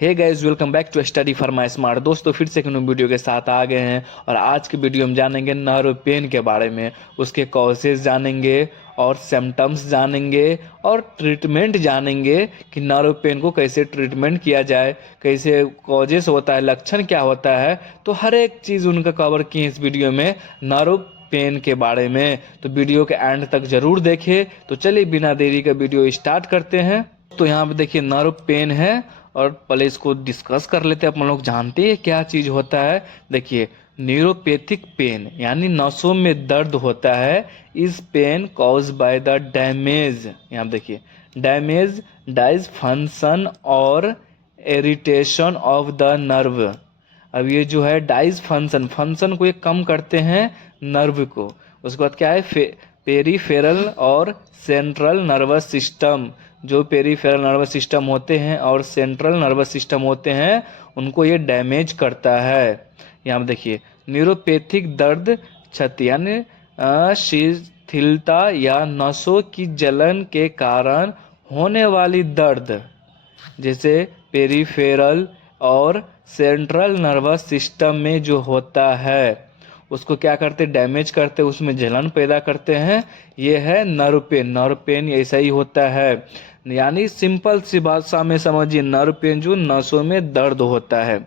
Hey guys, welcome back to study for my smart. दोस्तों, फिर से एक न्यू वीडियो के साथ आ गए हैं और आज की वीडियो में जानेंगे नर्व पेन के बारे में, उसके कॉजेज जानेंगे और सिम्टम्स जानेंगे और ट्रीटमेंट जानेंगे कि नर्व पेन को कैसे ट्रीटमेंट किया जाए, कैसे कॉजेस होता है, लक्षण क्या होता है। तो हर एक चीज़ उनका कवर किए इस वीडियो में नर्व पेन के बारे में। तो वीडियो के एंड तक जरूर देखें। तो चलिए बिना देरी का वीडियो स्टार्ट करते हैं। तो यहाँ पे देखिए नर्व पेन है और पहले इसको डिस्कस कर लेते हैं। अपन लोग जानते हैं क्या चीज होता है। देखिए, न्यूरोपैथिक पेन यानी नसों में दर्द होता है। इस pain cause by the damage, यहाँ देखिए डैमेज, डाइज फंक्शन और इरिटेशन ऑफ द नर्व। अब ये जो है डाइज फंक्शन, फंक्शन को ये कम करते हैं नर्व को। उसके बाद क्या है, पेरीफेरल और सेंट्रल नर्वस सिस्टम। जो पेरीफेरल नर्वस सिस्टम होते हैं और सेंट्रल नर्वस सिस्टम होते हैं उनको ये डैमेज करता है। यहाँ देखिए न्यूरोपैथिक दर्द क्षति यानी शिथिलता या नसों की जलन के कारण होने वाली दर्द, जैसे पेरीफेरल और सेंट्रल नर्वस सिस्टम में जो होता है उसको क्या करते, डैमेज करते, उसमें जलन पैदा करते हैं। ये है नर्व पेन। नर्व पेन ऐसा ही होता है। यानी सिंपल सी भाषा में समझिए, नर्व पेन जो नसों में दर्द होता है,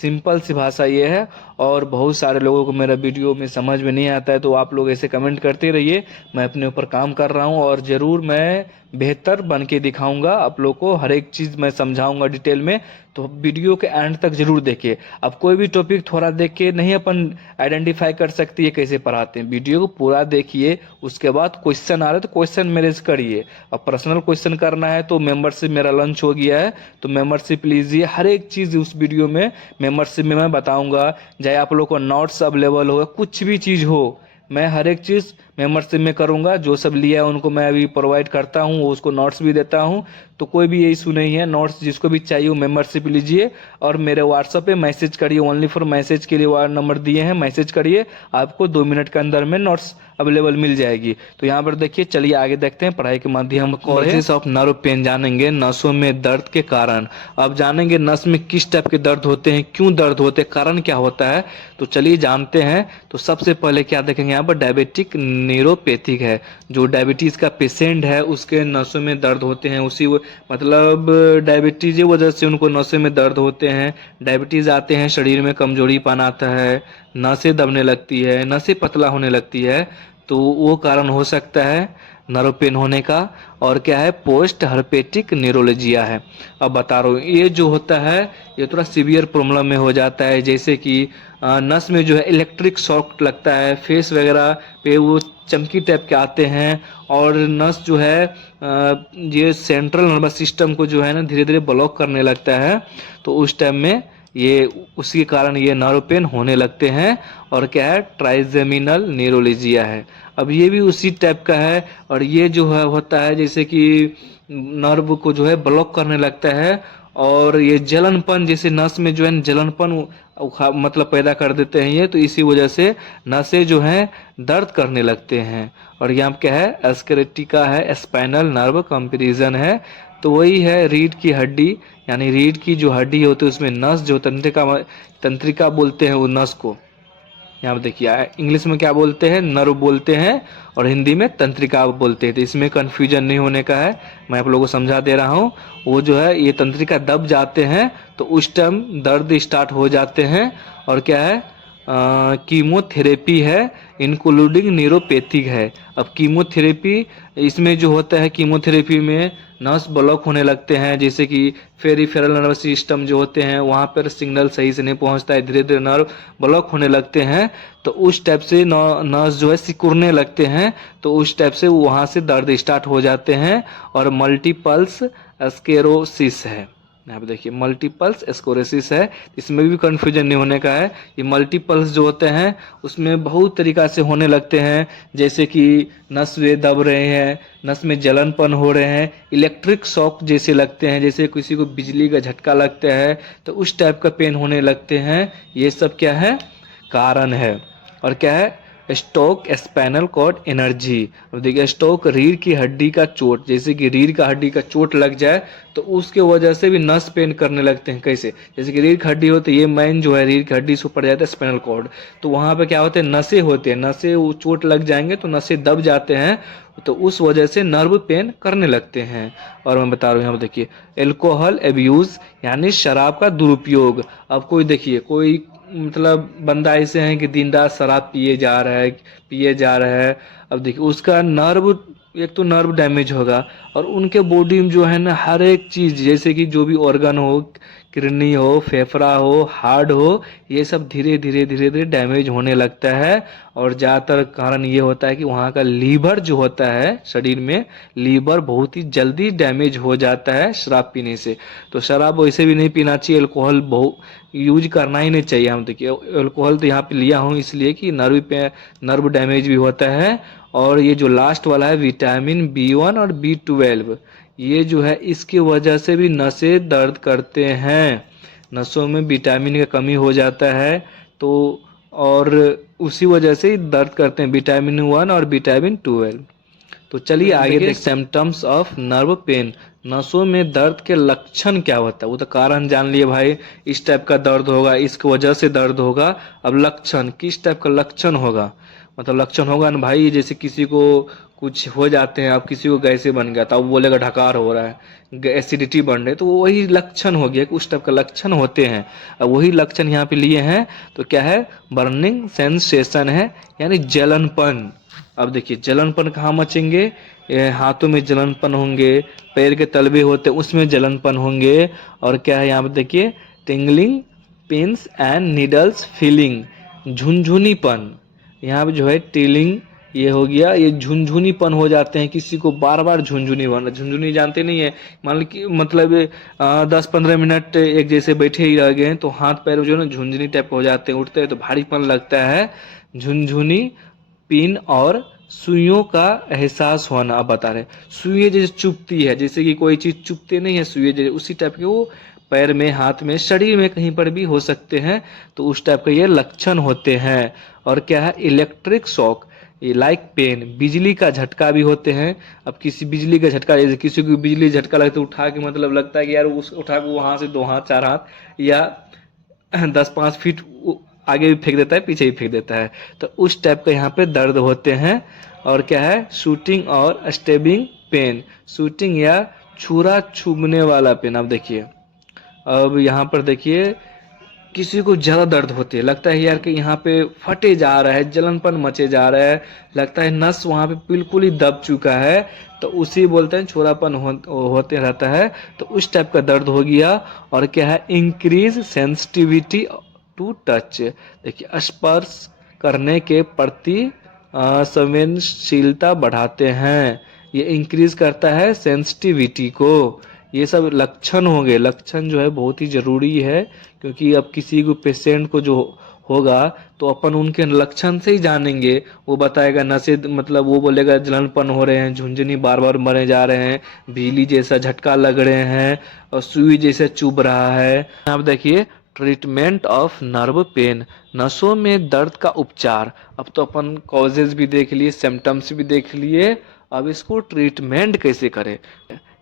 सिंपल सी भाषा ये है। और बहुत सारे लोगों को मेरा वीडियो में समझ में नहीं आता है तो आप लोग ऐसे कमेंट करते रहिए। मैं अपने ऊपर काम कर रहा हूँ और ज़रूर मैं बेहतर बन के दिखाऊंगा आप लोग को। हर एक चीज़ मैं समझाऊंगा डिटेल में। तो वीडियो के एंड तक जरूर देखिए। अब कोई भी टॉपिक थोड़ा देख के नहीं अपन आइडेंटिफाई कर सकती है कैसे पढ़ाते हैं। वीडियो को पूरा देखिए, उसके बाद क्वेश्चन आ रहे तो क्वेश्चन मेरे से करिए। अब पर्सनल क्वेश्चन करना है तो मेंबरशिप मेरा लॉन्च हो गया है, तो मेंबरशिप लीजिए। हर एक चीज़ उस वीडियो में मेंबरशिप में मैं बताऊंगा। चाहे आप लोग को नोट्स अवेलेबल होगा, कुछ भी चीज़ हो, मैं हर एक चीज़ मेंबरशिप में करूंगा। जो सब लिया है उनको मैं अभी प्रोवाइड करता हूं, उसको नोट्स भी देता हूं। तो कोई भी ये इशू नहीं है। नोट्स जिसको भी चाहिए वो मेंबरशिप लीजिए और मेरे व्हाट्सएप पे मैसेज करिए। ओनली फॉर मैसेज के लिए वार्ड नंबर दिए हैं, मैसेज करिए, आपको 2 मिनट के अंदर में नोट्स अवेलेबल मिल जाएगी। तो यहाँ पर देखिए, चलिए आगे देखते हैं। पढ़ाई के माध्यम कॉजेस ऑफ नर्व पेन जानेंगे, नसों में दर्द के कारण। अब जानेंगे नस में किस टाइप के दर्द होते हैं, क्यों दर्द होते हैं, कारण क्या होता है। तो चलिए जानते हैं। तो सबसे पहले क्या देखेंगे, यहाँ पर डायबिटिक न्यूरोपैथिक है। जो डायबिटीज का पेशेंट है उसके नसों में दर्द होते हैं। उसी मतलब डायबिटीज की वजह से उनको नसों में दर्द होते हैं। डायबिटीज आते हैं, शरीर में कमजोरी पान आता है, नसें दबने लगती है, नसें पतला होने लगती है। तो वो कारण हो सकता है नर्व पेन होने का। और क्या है, पोस्ट हर्पेटिक न्यूरोलॉजिया है। अब बता रहा हूँ, ये जो होता है ये थोड़ा सीवियर प्रॉब्लम में हो जाता है। जैसे कि नस में जो है इलेक्ट्रिक शॉक लगता है, फेस वगैरह पे वो चमकी टाइप के आते हैं। और नस जो है ये सेंट्रल नर्वस सिस्टम को जो है ना धीरे धीरे ब्लॉक करने लगता है। तो उस टाइम में ये उसी कारण ये नर्व पेन होने लगते हैं। और क्या है, ट्राइजेमिनल न्यूरोलॉजिया है। अब ये भी उसी टाइप का है। और ये जो है होता है जैसे कि नर्व को जो है ब्लॉक करने लगता है। और ये जलनपन, जैसे नस में जो है जलनपन मतलब पैदा कर देते हैं ये। तो इसी वजह से नसें जो हैं दर्द करने लगते हैं। और यहाँ क्या है, स्क्लेरोटिका है, स्पाइनल नर्व कंपैरिजन है। तो वही है रीढ़ की हड्डी, यानी रीढ़ की जो हड्डी होती है उसमें नस जो तंत्रिका, तंत्रिका बोलते हैं वो नस को। यहाँ पे देखिए इंग्लिश में क्या बोलते हैं, नर्व बोलते हैं, और हिंदी में तंत्रिका बोलते हैं। तो इसमें कन्फ्यूजन नहीं होने का है, मैं आप लोगों को समझा दे रहा हूँ। वो जो है ये तंत्रिका दब जाते हैं तो उस टाइम दर्द स्टार्ट हो जाते हैं। और क्या है, कीमोथेरेपी है, इंक्लूडिंग न्यूरोपैथिक है। अब कीमोथेरेपी इसमें जो होता है, कीमोथेरेपी में नस ब्लॉक होने लगते हैं। जैसे कि पेरिफेरल नर्वस सिस्टम जो होते हैं वहाँ पर सिग्नल सही से नहीं पहुँचता है, धीरे धीरे नर्व ब्लॉक होने लगते हैं। तो उस टाइप से नस जो है सिकुड़ने लगते हैं। तो उस टाइप से वहाँ से दर्द स्टार्ट हो जाते हैं। और मल्टीपल्स स्क्लेरोसिस है। यहाँ पे देखिए मल्टीपल्स स्क्लेरोसिस है। इसमें भी कंफ्यूजन नहीं होने का है। ये मल्टीपल्स जो होते हैं उसमें बहुत तरीका से होने लगते हैं। जैसे कि नस वे दब रहे हैं, नस में जलनपन हो रहे हैं, इलेक्ट्रिक शॉक जैसे लगते हैं, जैसे किसी को बिजली का झटका लगता है तो उस टाइप का पेन होने लगते हैं। ये सब क्या है, कारण है। और क्या है, स्टोक स्पाइनल कॉर्ड एनर्जी। अब देखिए स्टोक रीढ़ की हड्डी का चोट, जैसे कि रीढ़ का हड्डी का चोट लग जाए तो उसके वजह से भी नस पेन करने लगते हैं। कैसे? जैसे कि रीढ़ की हड्डी होती है, ये मेन जो है रीढ़ की हड्डी से ऊपर जाता है स्पाइनल कॉर्ड, तो वहां पे क्या होते हैं, नसें होते हैं, नसें वो चोट लग जाएंगे तो नसें दब जाते हैं, तो उस वजह से नर्व पेन करने लगते हैं। और मैं बता रहा हूँ यहाँ पर देखिए, एल्कोहल एब्यूज यानी शराब का दुरुपयोग। अब कोई देखिए, कोई मतलब बंदा ऐसे हैं कि दिन रात शराब पिए जा रहा है। अब देखिए उसका नर्व, एक तो नर्व डैमेज होगा, और उनके बॉडी में जो है ना हर एक चीज, जैसे कि जो भी ऑर्गन हो, किडनी हो, फेफड़ा हो, हार्ट हो, ये सब धीरे धीरे धीरे धीरे डैमेज होने लगता है। और ज़्यादातर कारण ये होता है कि वहाँ का लीवर जो होता है शरीर में, लीवर बहुत ही जल्दी डैमेज हो जाता है शराब पीने से। तो शराब वैसे भी नहीं पीना चाहिए, अल्कोहल बहुत यूज करना ही नहीं चाहिए। हम देखिए अल्कोहल तो यहाँ पे लिया हूँ इसलिए कि नर्व डैमेज भी होता है। और ये जो लास्ट वाला है विटामिन B1 और B12, ये जो है इसकी वजह से भी नसें दर्द करते हैं। नसों में विटामिन का कमी हो जाता है, तो और उसी वजह से ही दर्द करते हैं, विटामिन 1 और विटामिन 12। तो चलिए आगे देखिए सिम्टम्स ऑफ नर्व पेन। नसों में दर्द के लक्षण क्या होता है? वो तो कारण जान लिए भाई, इस टाइप का दर्द होगा, इस वजह से दर्द होगा। अब लक्षण, किस टाइप का लक्षण होगा? मतलब लक्षण होगा ना भाई, जैसे किसी को कुछ हो जाते हैं, अब किसी को गैसे बन गया, तो अब बोलेगा ढकार हो रहा है, एसिडिटी बन रही है, तो वही लक्षण हो गया कि उस टाइप का लक्षण होते हैं। अब वही लक्षण यहाँ पे लिए हैं, तो क्या है, बर्निंग सेंसेशन है, यानी जलनपन। अब देखिए जलनपन कहाँ मचेंगे, हाथों में जलनपन होंगे, पैर के तलवे होते हैं उसमें जलनपन होंगे। और क्या है यहाँ पे देखिए, tingling pins and needles feeling, झुनझुनीपन। यहाँ पे जो है टिलिंग ये हो गया, ये झुनझुनीपन हो जाते हैं, किसी को बार बार झुनझुनी बन रहा, झुनझुनी जानते नहीं है, मान लो कि मतलब 10-15 मिनट एक जैसे बैठे ही रह गए तो हाथ पैर जो है ना झुनझुनी टाइप हो जाते हैं, उठते हैं तो भारीपन लगता है, झुनझुनी। पिन और सुइयों का एहसास होना। अब बता रहे सुइयां जैसे चुभती है, जैसे कि कोई चीज चुभते नहीं है सुइयां जैसे, उसी टाइप के वो पैर में, हाथ में, शरीर में कहीं पर भी हो सकते हैं, तो उस टाइप के ये लक्षण होते हैं। और क्या है, इलेक्ट्रिक शॉक, ये लाइक पेन, बिजली का झटका भी होते हैं। अब किसी बिजली का झटका, जैसे किसी को बिजली झटका लगता है, उठा के मतलब लगता है कि यार उस उठा के वहां से 2 हाथ 4 हाथ या 10-5 फीट आगे भी फेंक देता है, पीछे भी फेंक देता है, तो उस टाइप का यहाँ पे दर्द होते हैं। और क्या है, शूटिंग और स्टेबिंग पेन, शूटिंग या छुरा छूबने वाला पेन। अब देखिए, अब यहाँ पर देखिए किसी को ज्यादा दर्द होती है, लगता है यार कि यहाँ पे फटे जा रहा है, जलनपन मचे जा रहा है, लगता है नस वहाँ पे बिल्कुल ही दब चुका है, तो उसी बोलते हैं छोरापन होते रहता है, तो उस टाइप का दर्द हो गया। और क्या है, इंक्रीज सेंसिटिविटी टू टच, देखिए स्पर्श करने के प्रति संवेदनशीलता बढ़ाते हैं, ये इंक्रीज करता है सेंसिटिविटी को। ये सब लक्षण होंगे, लक्षण जो है बहुत ही जरूरी है, क्योंकि अब किसी को पेशेंट को जो होगा तो अपन उनके लक्षण से ही जानेंगे। वो बताएगा नशे, मतलब वो बोलेगा जलनपन हो रहे हैं, झुंझुनी बार बार मरे जा रहे हैं, बिजली जैसा झटका लग रहे हैं, और सुई जैसे चुभ रहा है। अब देखिए ट्रीटमेंट ऑफ नर्व पेन, नसों में दर्द का उपचार। अब तो अपन कॉजेज भी देख लिए, सिम्टम्स भी देख लिए, अब इसको ट्रीटमेंट कैसे करें।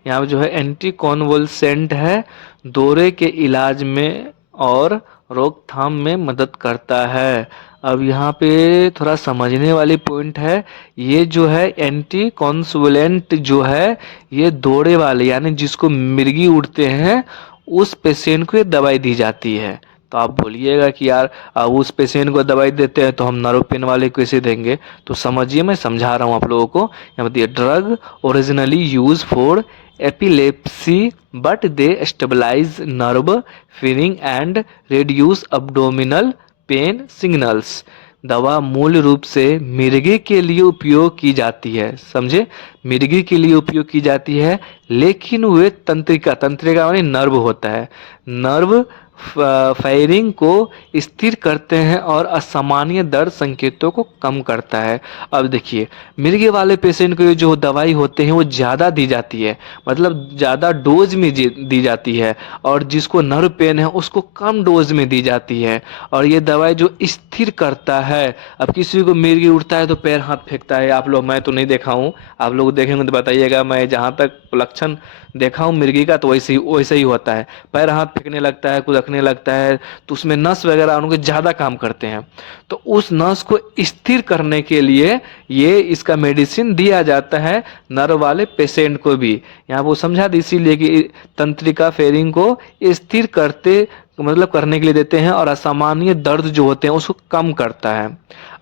यहाँ पे जो है एंटी कॉन्वल्सेंट है, दौरे के इलाज में और रोकथाम में मदद करता है। अब यहाँ पे थोड़ा समझने वाली पॉइंट है, ये जो है एंटी कॉन्वल्सेंट जो है, ये दौरे वाले यानी जिसको मिर्गी उड़ते हैं उस पेशेंट को ये दवाई दी जाती है। तो आप बोलिएगा कि यार अब उस पेशेंट को दवाई देते हैं तो हम नर्व पेन वाले को कैसे देंगे, तो समझिए मैं समझा रहा हूँ आप लोगों को। यहाँ बताइए, drug originally use for epilepsy but they stabilise nerve feeling and reduce abdominal pain signals. दवा मूल रूप से मिर्गी के लिए उपयोग की जाती है, समझे, मिर्गी के लिए उपयोग की जाती है, लेकिन वे तंत्रिका, तंत्रिका माने नर्व होता है, नर्व फायरिंग को स्थिर करते हैं और असामान्य दर्द संकेतों को कम करता है। अब देखिए, मिर्गी वाले पेशेंट को ये जो दवाई होते हैं वो ज़्यादा दी जाती है, मतलब ज़्यादा डोज में दी जाती है, और जिसको नर्व पेन है उसको कम डोज में दी जाती है। और ये दवाई जो स्थिर करता है, अब किसी को मिर्गी उठता है तो पैर हाथ फेंकता है, आप लोग, मैं तो नहीं देखा हूँ, आप लोग देखेंगे तो बताइएगा। मैं जहाँ तक लक्षण देखा हूँ मिर्गी का तो वैसे ही होता है, पैर हाथ फेंकने लगता है, कुदकने लगता है, तो उसमें नस वगैरह उनके ज़्यादा काम करते हैं। तो उस नस को स्थिर करने के लिए ये इसका मेडिसिन दिया जाता है नर्व वाले पेशेंट को भी। यहाँ वो समझा दी इसीलिए कि तंत्रिका फेरिंग को स्थिर करते, मतलब करने के लिए देते हैं, और असामान्य दर्द जो होते हैं उसको कम करता है।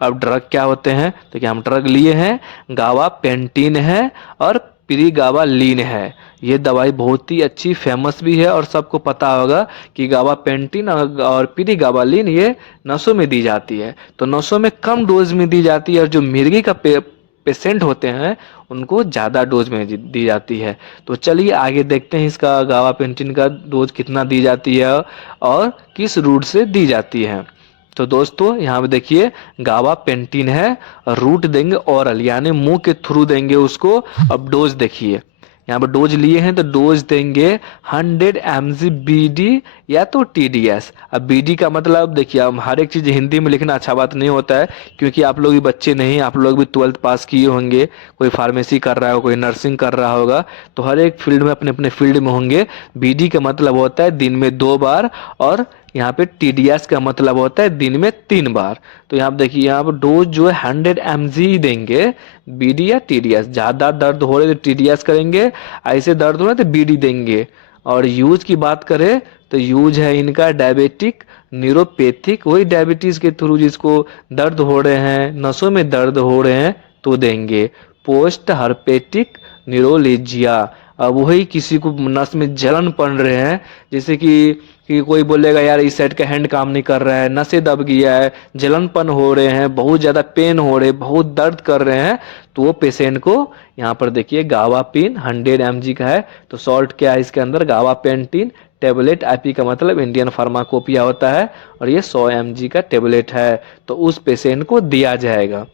अब ड्रग क्या होते हैं, तो क्या हम ड्रग लिए हैं, गाबापेंटिन है और प्रीगाबालिन है। ये दवाई बहुत ही अच्छी फेमस भी है और सबको पता होगा कि गाबापेंटिन और प्रीगाबालिन ये नसों में दी जाती है, तो नसों में कम डोज में दी जाती है, और जो मिर्गी का पेशेंट होते हैं उनको ज़्यादा डोज में दी जाती है। तो चलिए आगे देखते हैं इसका गाबापेंटिन का डोज कितना दी जाती है और किस रूट से दी जाती है। तो दोस्तों यहाँ पे देखिए, गाबापेंटिन है, रूट देंगे ओरल, यानी मुंह के थ्रू देंगे उसको। अब डोज देखिए, यहाँ पर डोज लिए हैं तो डोज देंगे 100 mg BD या तो TDS। अब BD का मतलब देखिए, अब हर एक चीज़ हिंदी में लिखना अच्छा बात नहीं होता है, क्योंकि आप लोग भी बच्चे नहीं, आप लोग भी 12th पास किए होंगे, कोई फार्मेसी कर रहा होगा, कोई नर्सिंग कर रहा होगा, तो हर एक फील्ड में अपने अपने फील्ड में होंगे। BD का मतलब होता है दिन में 2 बार, और यहाँ पे TDS का मतलब होता है दिन में 3 बार। तो यहाँ पे देखिए, यहाँ पर डोज जो है 100 mg देंगे, BD या TDS। ज़्यादा दर्द हो रहे तो TDS करेंगे, ऐसे दर्द हो रहे तो BD देंगे। और यूज की बात करें तो यूज है इनका डायबिटिक न्यूरोपैथिक, वही डायबिटीज के थ्रू जिसको दर्द हो रहे हैं, नसों में दर्द हो रहे हैं तो देंगे। पोस्ट हर्पेटिक न्यूरोलेजिया, अब वही किसी को नस में जलन पड़ रहे हैं, जैसे कि कोई बोलेगा यार इस साइड का हैंड काम नहीं कर रहा है, नसें दब गया है, जलनपन हो रहे हैं, बहुत ज़्यादा पेन हो रहे हैं, बहुत दर्द कर रहे हैं, तो वो पेशेंट को यहाँ पर देखिए गाबापिन 100 mg का है। तो सॉल्ट क्या है इसके अंदर, गाबापेंटिन टेबलेट, आईपी का मतलब इंडियन फार्माकोपिया होता है, और ये 100 mg का टेबलेट है, तो उस पेशेंट को दिया जाएगा।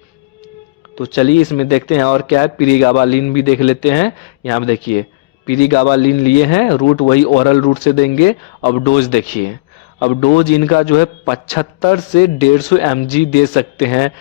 तो चलिए इसमें देखते हैं और क्या है, प्रीगाबालिन भी देख लेते हैं। यहाँ पे देखिए, प्रीगाबालिन लिए हैं, रूट वही ओरल रूट से देंगे। अब डोज देखिए, अब डोज इनका जो है 75 से 150 mg दे सकते हैं,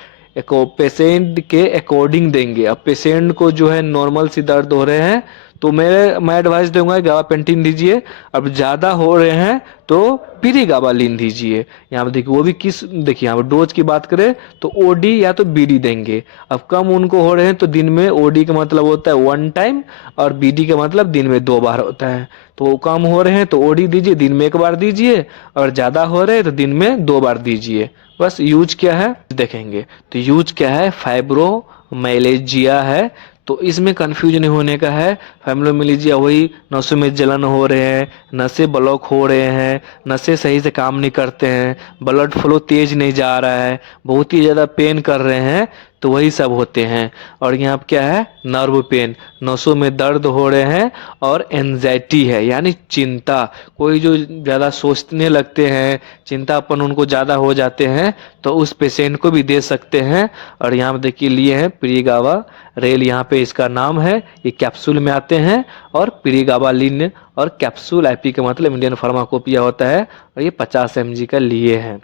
पेशेंट के अकॉर्डिंग देंगे। अब पेशेंट को जो है नॉर्मल सी दर्द हो रहे हैं तो मैं एडवाइस दूंगा गाबापेंटिन दीजिए। अब ज़्यादा हो रहे हैं तो प्रीगाबालिन दीजिए। यहाँ पर देखिए, वो भी किस, देखिए यहाँ पर डोज की बात करें तो ओडी या तो बीडी देंगे। अब कम उनको हो रहे हैं तो दिन में, ओडी का मतलब होता है 1 टाइम और बीडी का मतलब दिन में 2 बार होता है। तो कम हो रहे हैं तो ओडी दीजिए, दिन में 1 बार दीजिए, और ज़्यादा हो रहे हैं तो दिन में 2 बार दीजिए। बस यूज क्या है देखेंगे, तो यूज क्या है, फाइब्रोमाइल्जिया है, तो इसमें कंफ्यूज नहीं होने का है। फाइब्रोमाइल्जिया वही नसों में जलन हो रहे हैं, नसें ब्लॉक हो रहे हैं, नसें सही से काम नहीं करते हैं, ब्लड फ्लो तेज नहीं जा रहा है, बहुत ही ज़्यादा पेन कर रहे हैं, तो वही सब होते हैं। और यहाँ पे क्या है, नर्व पेन, नसों में दर्द हो रहे हैं, और एंजाइटी है यानी चिंता, कोई जो ज़्यादा सोचने लगते हैं, चिंतापन उनको ज़्यादा हो जाते हैं, तो उस पेशेंट को भी दे सकते हैं। और यहाँ पे देखिए लिए हैं प्रीगावा रेल, यहाँ पे इसका नाम है, ये कैप्सूल में आते हैं, और प्रीगाबालिन और कैप्सूल, आईपी का मतलब इंडियन फार्माकोपिया होता है, और ये 50 mg का लिए हैं।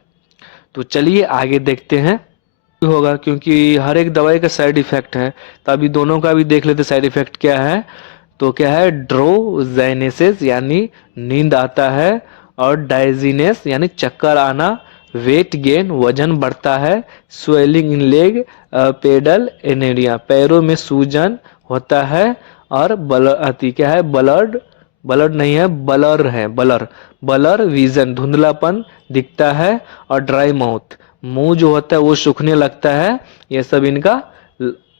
तो चलिए आगे देखते हैं होगा, क्योंकि हर एक दवाई का साइड इफेक्ट है, तो अभी दोनों का भी देख लेते साइड इफेक्ट क्या है। तो क्या है, ड्रोजेनेसिस यानी नींद आता है, और डाइजीनेस यानी चक्कर आना, वेट गेन वजन बढ़ता है, स्वेलिंग इन लेग, पेडल एनेरिया पैरों में सूजन होता है, और क्या है, ब्लड, ब्लड नहीं है, ब्लर है, ब्लर विजन धुंधलापन दिखता है, और ड्राई माउथ मुंह जो होता है वो सूखने लगता है। ये सब इनका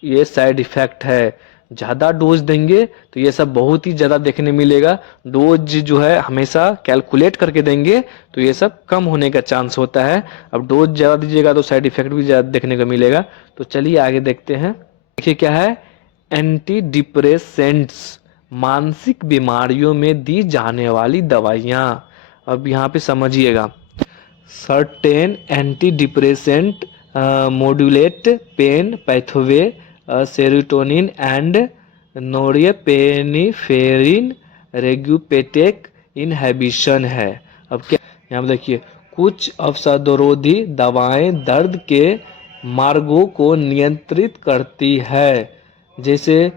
ये साइड इफेक्ट है। ज़्यादा डोज देंगे तो ये सब बहुत ही ज़्यादा देखने मिलेगा, डोज जो है हमेशा कैलकुलेट करके देंगे तो ये सब कम होने का चांस होता है। अब डोज ज़्यादा दीजिएगा तो साइड इफेक्ट भी ज़्यादा देखने को मिलेगा। तो चलिए आगे देखते हैं। देखिए क्या है, एंटी डिप्रेसेंट्स, मानसिक बीमारियों में दी जाने वाली दवाइयाँ। अब यहाँ पे समझिएगा, certain antidepressant modulate pain pathway, serotonin and norepinephrine reuptake inhibition है। अब क्या यहाँ पे देखिए, कुछ अवसादरोधी दवाएं दर्द के मार्गों को नियंत्रित करती है, जैसे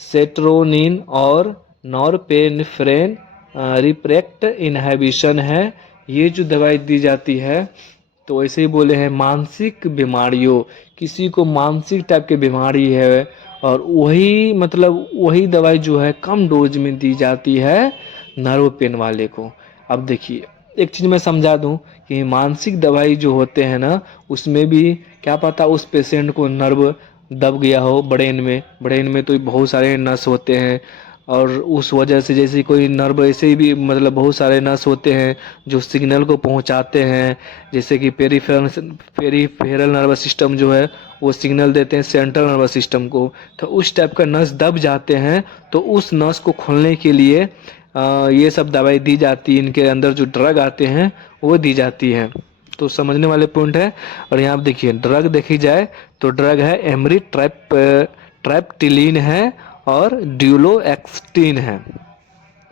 सेट्रोनिन और नॉरपेनेफ्रेन रिप्रेक्ट इनहिबिशन है। ये जो दवाई दी जाती है, तो ऐसे ही बोले हैं मानसिक बीमारियों, किसी को मानसिक टाइप की बीमारी है और वही मतलब वही दवाई जो है कम डोज में दी जाती है नर्व पेन वाले को। अब देखिए एक चीज़ मैं समझा दूं कि मानसिक दवाई जो होते हैं ना, उसमें भी क्या पता उस पेशेंट को नर्व दब गया हो ब्रेन में तो बहुत सारे नस होते हैं, और उस वजह से जैसे कोई नर्व ऐसे ही भी मतलब बहुत सारे नस होते हैं जो सिग्नल को पहुंचाते हैं, जैसे कि पेरीफेरल नर्वस सिस्टम जो है वो सिग्नल देते हैं सेंट्रल नर्वस सिस्टम को। तो उस टाइप का नस दब जाते हैं, तो उस नस को खोलने के लिए ये सब दवाई दी जाती है, इनके अंदर जो ड्रग आते हैं वो दी जाती है। तो समझने वाले पॉइंट है। और यहाँ पे देखिए ड्रग देखी जाए तो ड्रग है ट्रैप्टिलिन है और ड्यूलोएक्सटिन है,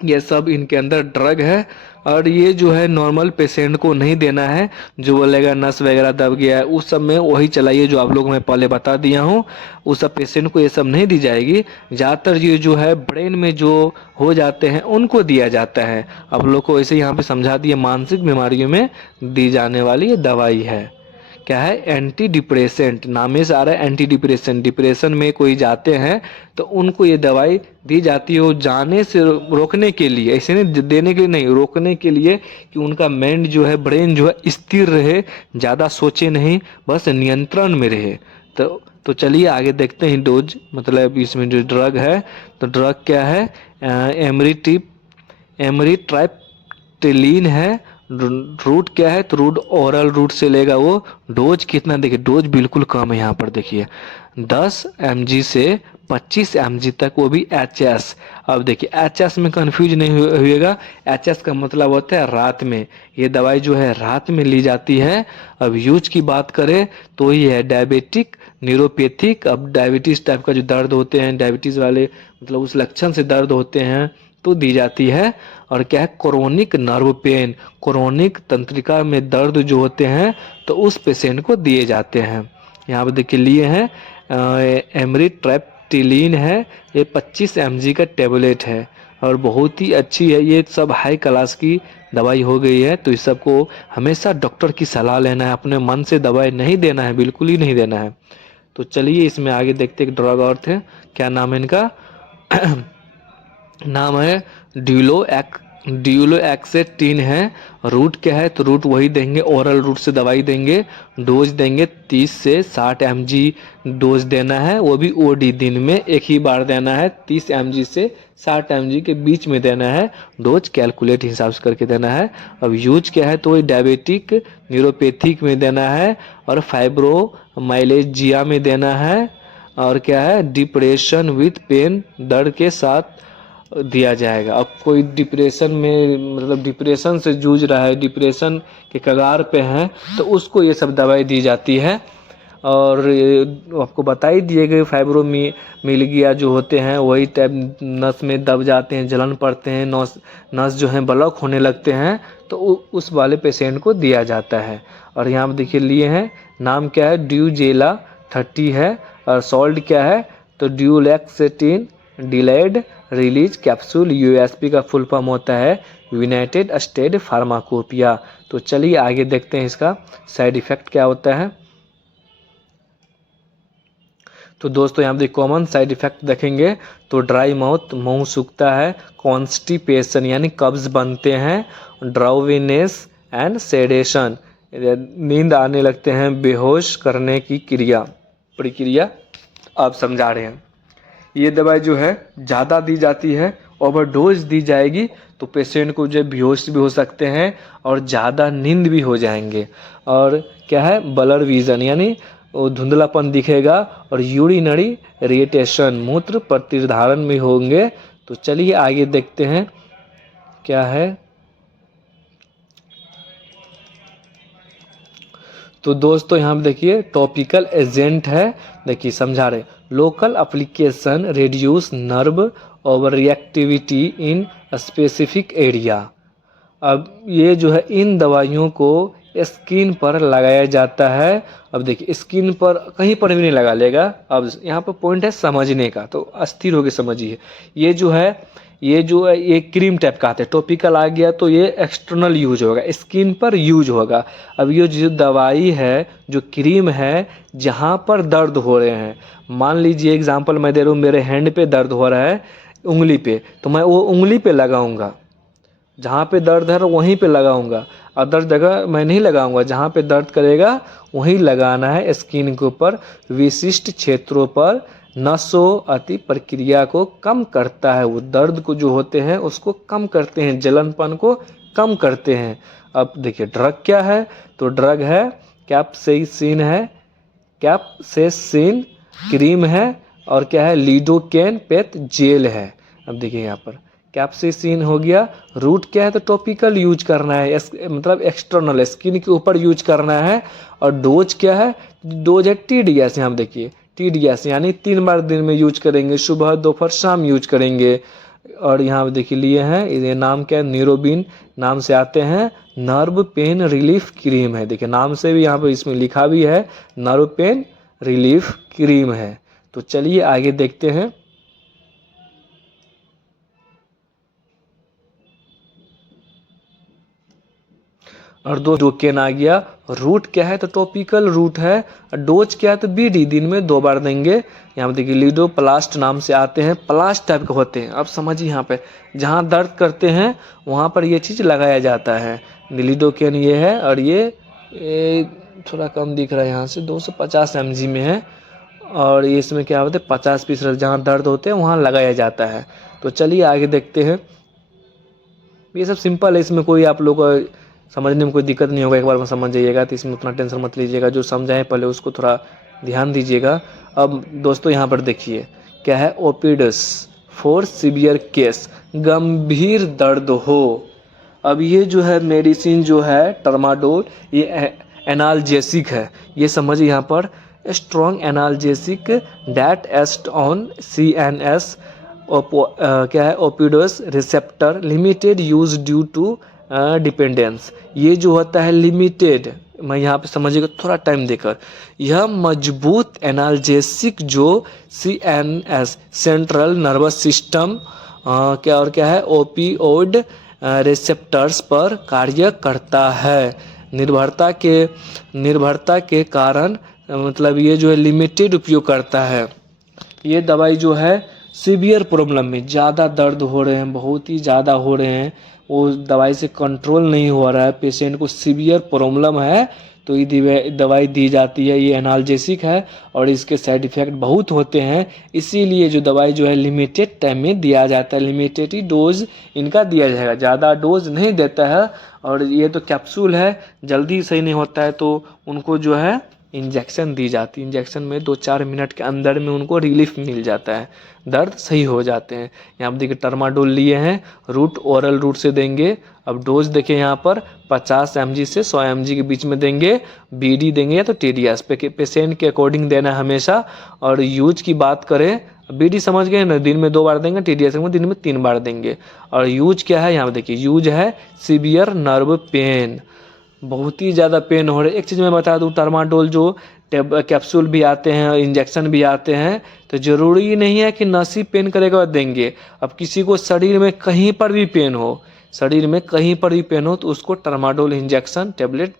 ये सब इनके अंदर ड्रग है। और ये जो है नॉर्मल पेशेंट को नहीं देना है, जो बोलेगा नस वगैरह दब गया है उस सब में वही चलाइए जो आप लोग मैं पहले बता दिया हूँ, उस सब पेशेंट को ये सब नहीं दी जाएगी। ज़्यादातर ये जो है ब्रेन में जो हो जाते हैं उनको दिया जाता है। आप लोग को ऐसे यहाँ पे समझा दिए, मानसिक बीमारियों में दी जाने वाली ये दवाई है। क्या है, एंटी डिप्रेसेंट, नामे से आ रहा है एंटी डिप्रेसेंट। डिप्रेशन में कोई जाते हैं तो उनको ये दवाई दी जाती है, वो जाने से रोकने के लिए, ऐसे नहीं देने के लिए नहीं, रोकने के लिए कि उनका माइंड जो है ब्रेन जो है स्थिर रहे, ज़्यादा सोचे नहीं, बस नियंत्रण में रहे। तो चलिए आगे देखते हैं डोज, मतलब इसमें जो ड्रग है, तो ड्रग क्या है, एमरिट्राइप्टिलिन है। रूट क्या है, तो रूट ओरल रूट से लेगा वो। डोज कितना, देखिए डोज बिल्कुल कम है यहाँ पर, देखिए 10 mg से 25 mg तक, वो भी HS। अब देखिए HS में कंफ्यूज नहीं हुएगा, HS का मतलब होता है रात में, ये दवाई जो है रात में ली जाती है। अब यूज की बात करें तो ये है डायबिटिक न्यूरोपैथिक। अब डायबिटीज टाइप का जो दर्द होते हैं, डायबिटीज वाले मतलब उस लक्षण से दर्द होते हैं तो दी जाती है। और क्या है, क्रोनिक नर्व पेन, क्रोनिक तंत्रिका में दर्द जो होते हैं तो उस पेशेंट को दिए जाते हैं। यहाँ पे देखिए लिए हैं एमरिट्रैप्टिलिन है, ये 25 mg का टेबलेट है और बहुत ही अच्छी है। ये सब हाई क्लास की दवाई हो गई है, तो इस सबको हमेशा डॉक्टर की सलाह लेना है, अपने मन से दवाई नहीं देना है, बिल्कुल ही नहीं देना है। तो चलिए इसमें आगे देखते हैं ड्रग और थे, क्या नाम है इनका नाम है ड्यूलोएक्सेटिन है। रूट क्या है, तो रूट वही देंगे, ओरल रूट से दवाई देंगे। डोज देंगे 30 से 60 mg डोज देना है, वो भी ओडी दिन में एक ही बार देना है। 30 mg से 60 mg के बीच में देना है, डोज कैलकुलेट हिसाब से करके देना है। अब यूज क्या है, तो वही डायबिटिक न्यूरोपैथिक में देना है और फाइब्रोमाइलेजिया में देना है। और क्या है, डिप्रेशन विथ पेन, दर्द के साथ दिया जाएगा। अब कोई डिप्रेशन में मतलब डिप्रेशन से जूझ रहा है, डिप्रेशन के कगार पे है, तो उसको ये सब दवाई दी जाती है। और आपको बता ही दिए गए फाइब्रोमियल्जिया जो होते हैं वही टाइप नस में दब जाते हैं, जलन पड़ते हैं, नस जो है ब्लॉक होने लगते हैं, तो उस वाले पेशेंट को दिया जाता है। और यहाँ पे देखिए लिए हैं, नाम क्या है, ड्यूजेला 30 है। और सॉल्ट क्या है, तो ड्यूलैक्सेटिन डिलेड रिलीज कैप्सूल, यूएसपी का फुल फॉर्म होता है यूनाइटेड स्टेट फार्माकोपिया। तो चलिए आगे देखते हैं इसका साइड इफेक्ट क्या होता है। तो दोस्तों यहाँ पे कॉमन साइड इफेक्ट देखेंगे तो ड्राई माउथ, मुंह सूखता है, कॉन्स्टिपेशन यानी कब्ज बनते हैं, ड्राउवीनेस एंड सेडेशन, नींद आने लगते हैं, बेहोश करने की प्रक्रिया आप समझा रहे हैं। ये दवाई जो है ज़्यादा दी जाती है, ओवरडोज दी जाएगी तो पेशेंट को जो बेहोश भी हो सकते हैं और ज़्यादा नींद भी हो जाएंगे। और क्या है, ब्लर विजन यानी वो धुंधलापन दिखेगा, और यूरिनरी इरिटेशन, मूत्र प्रतिधारण में होंगे। तो चलिए आगे देखते हैं क्या है, तो दोस्तों यहाँ पे देखिए टॉपिकल एजेंट है, देखिए समझा रहे, local application reduce nerve over reactivity in specific area. अब ये जो है इन दवाइयों को स्किन पर लगाया जाता है। अब देखिए स्किन पर कहीं पर भी नहीं लगा लेगा। अब यहाँ पर पॉइंट है समझने का, तो अस्थिर होकर समझिए। ये जो है ये क्रीम टाइप का आता है, टॉपिकल आ गया तो ये एक्सटर्नल यूज होगा, स्किन पर यूज होगा। अब ये जो दवाई है, जो क्रीम है, जहाँ पर दर्द हो रहे हैं, मान लीजिए एग्जांपल मैं दे रहा हूँ, मेरे हैंड पे दर्द हो रहा है उंगली पे, तो मैं वो उंगली पे लगाऊंगा, जहाँ पे दर्द है वहीं पे लगाऊंगा, अदर जगह मैं नहीं लगाऊंगा। जहाँ पे दर्द करेगा वहीं लगाना है स्किन के ऊपर, विशिष्ट क्षेत्रों पर। नसों अति प्रक्रिया को कम करता है, वो दर्द को जो होते हैं उसको कम करते हैं, जलनपन को कम करते हैं। अब देखिए ड्रग क्या है, तो ड्रग है कैप्साइसिन है, कैप्साइसिन क्रीम है, और क्या है लिडोकेन पेथ जेल है। अब देखिए यहाँ पर कैप्साइसिन हो गया, रूट क्या है, तो टॉपिकल यूज करना है, मतलब एक्सटर्नल स्किन के ऊपर यूज करना है। और डोज क्या है, डोज है TDS। यहाँ देखिए TDS यानी 3 बार दिन में यूज करेंगे, सुबह दोपहर शाम यूज करेंगे। और यहाँ पे देखिए लिए हैं, ये नाम क्या है, न्यूरोबिन नाम से आते हैं, नर्व पेन रिलीफ क्रीम है। देखिए नाम से भी यहाँ पर इसमें लिखा भी है नर्व पेन रिलीफ क्रीम है। तो चलिए आगे देखते हैं। और दो डोकेन आ गया। रूट क्या है, तो टॉपिकल रूट है। डोज क्या है, तो BD दिन में 2 बार देंगे। यहाँ पे देखिए लिडोप्लास्ट नाम से आते हैं, प्लास्ट टाइप के होते हैं। अब समझिए यहाँ पे जहाँ दर्द करते हैं वहाँ पर ये चीज़ लगाया जाता है। लिडोकेन ये है, और ये थोड़ा कम दिख रहा है, यहाँ से 250 mg में है। और ये इसमें क्या होता है 50 पीस जहाँ दर्द होते हैं वहाँ लगाया जाता है। तो चलिए आगे देखते हैं। ये सब सिंपल है, इसमें कोई आप लोग को समझने में कोई दिक्कत नहीं होगा, एक बार में समझ जाइएगा, तो इसमें उतना टेंशन मत लीजिएगा। जो समझाएं पहले उसको थोड़ा ध्यान दीजिएगा। अब दोस्तों यहाँ पर देखिए क्या है, ओपिडस फॉर सीवियर केस, गंभीर दर्द हो। अब ये जो है मेडिसिन जो है ट्रामाडोल, ये एनाल्जेसिक है। ये समझिए यहाँ पर strong analgesic that act on CNS क्या है opioids receptor, limited use due to dependence. ये जो होता है लिमिटेड, मैं यहाँ पे समझिएगा थोड़ा टाइम देकर, यह मजबूत एनाल्जेसिक जो CNS सेंट्रल नर्वस सिस्टम क्या है ओपिओइड रिसेप्टर्स पर कार्य करता है। निर्भरता के कारण मतलब ये जो है लिमिटेड उपयोग करता है। ये दवाई जो है सीवियर प्रॉब्लम में, ज़्यादा दर्द हो रहे हैं, बहुत ही ज़्यादा हो रहे हैं, वो दवाई से कंट्रोल नहीं हो रहा है, पेशेंट को सीवियर प्रॉब्लम है, तो ये दवाई दी जाती है। ये एनाल्जेसिक है और इसके साइड इफ़ेक्ट बहुत होते हैं, इसीलिए जो दवाई जो है लिमिटेड टाइम में दिया जाता है, लिमिटेड ही डोज इनका दिया जाएगा, ज़्यादा डोज नहीं देता है। और ये तो कैप्सूल है, जल्दी सही नहीं होता है तो उनको जो है इंजेक्शन दी जाती है। इंजेक्शन में 2-4 मिनट के अंदर में उनको रिलीफ मिल जाता है, दर्द सही हो जाते हैं। यहाँ पर देखिए ट्रामाडोल लिए हैं, रूट ओरल रूट से देंगे। अब डोज देखिए यहाँ पर 50 mg से 100 mg के बीच में देंगे, BD देंगे या तो TDS पेशेंट के अकॉर्डिंग देना है हमेशा। और यूज की बात करें, BD समझ गए ना, दिन में 2 बार देंगे, TDS दिन में 3 बार देंगे। और यूज क्या है यहाँ पर देखिए, यूज है सीवियर नर्व पेन, बहुत ही ज़्यादा पेन हो रहा है। एक चीज़ मैं बता दूं, ट्रामाडोल जो कैप्सूल भी आते हैं, इंजेक्शन भी आते हैं, तो ज़रूरी नहीं है कि नसी पेन करेगा देंगे। अब किसी को शरीर में कहीं पर भी पेन हो, तो उसको ट्रामाडोल इंजेक्शन टेबलेट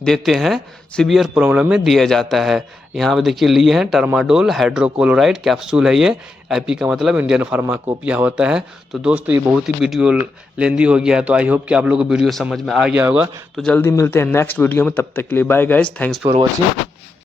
देते हैं, सीवियर प्रॉब्लम में दिया जाता है। यहाँ पे देखिए लिए हैं ट्रामाडोल हाइड्रोक्लोराइड कैप्सूल है ये, IP का मतलब इंडियन फार्माकोपिया होता है। तो दोस्तों ये बहुत ही वीडियो लेंदी हो गया है, तो आई होप कि आप लोगों को वीडियो समझ में आ गया होगा। तो जल्दी मिलते हैं नेक्स्ट वीडियो में, तब तक के लिए bye guys, thanks for watching.